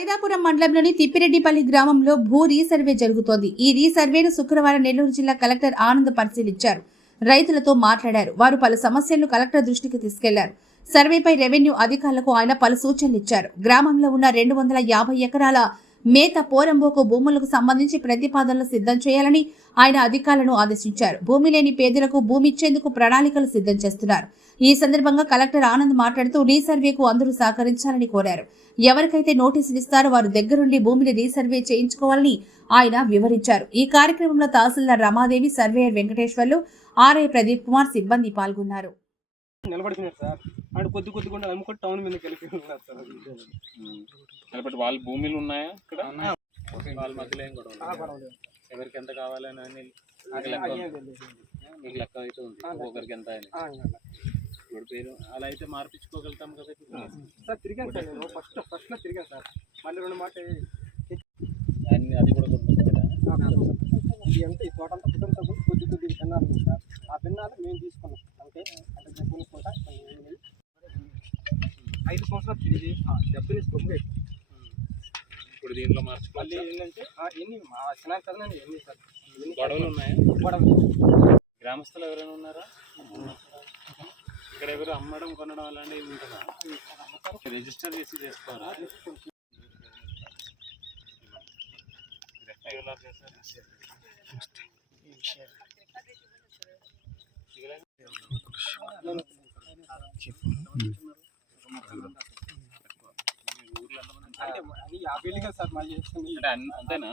సైదాపురం మండలంలోని తిప్పిరెడ్డిపల్లి గ్రామంలో భూ రీసర్వే జరుగుతోంది. ఈ రీసర్వేను శుక్రవారం నెల్లూరు జిల్లా కలెక్టర్ ఆనంద్ పరిశీలించారు. రైతులతో మాట్లాడారు. వారు పలు సమస్యలను కలెక్టర్ దృష్టికి తీసుకెళ్లారు. సర్వేపై రెవెన్యూ అధికారులకు ఆయన పలు సూచనలు ఇచ్చారు. గ్రామంలో ఉన్న 250 ఎకరాల మేత పోరంబోకు భూములకు సంబంధించి ప్రతిపాదనలు సిద్ధం చేయాలని ఆయన అధికారులను ఆదేశించారు. భూమి లేని పేదలకు భూమి ఇచ్చేందుకు ప్రణాళికలు సిద్ధం చేస్తున్నారు. ఈ సందర్భంగా కలెక్టర్ ఆనంద్ మాట్లాడుతూ రీసర్వేకు అందరూ సహకరించాలని కోరారు. ఎవరికైతే నోటీసులు ఇస్తారో వారు దగ్గరుండి భూమిని రీసర్వే చేయించుకోవాలని ఆయన వివరించారు. ఈ కార్యక్రమంలో తహసీల్దార్ రమాదేవి, సర్వేయర్ వెంకటేశ్వర్లు, ఆర్ఐ ప్రదీప్ కుమార్ సిబ్బంది పాల్గొన్నారు. నిలబడిపోయినారు సార్. ఆడు కొద్దిగా అమ్ముకుంటే టౌన్ మీద వెళ్ళిపోయినారు సార్. నిలబడి వాళ్ళ భూములు ఉన్నాయా ఇక్కడ? వాళ్ళ మధ్యలో ఏం గొడవ? ఎవరికి ఎంత కావాలని మీకు లెక్క అయితే ఉంది, ఒకరికి ఎంత అని ఇప్పుడు పేరు అలా అయితే మార్పించుకోగలుగుతాం కదా సార్. తిరిగాను సార్, నేను ఫస్ట్లో తిరిగాను సార్. మళ్ళీ 2 మాట అది కూడా కొనుక్కుంటారా? ఇదంతా ఈ తోట అంతా కుటుంబంతో కొద్ది విత్తనాలు ఉంది సార్. ఆ విత్తనాలు మేము తీసుకున్నాం అంటే కొనుక్కుంటా 5 సంవత్సరాలు తిరిగి డబ్బులు గొప్పగా ఇప్పుడు దీంట్లో మళ్ళీ ఏంటంటే ఎన్ని చిన్న చదవని ఎన్ని సార్ గొడవలు ఉన్నాయా? గొడవలు గ్రామస్తులు ఎవరైనా ఉన్నారా? ఇక్కడ ఎవరు అమ్మడం కొనడం అలాంటివి ఉంటుందా? రిజిస్టర్ చేసి చేసుకోవాలా? ఎలా చేస్తారు? అంటే 50 సార్ మళ్ళీ అంతేనా?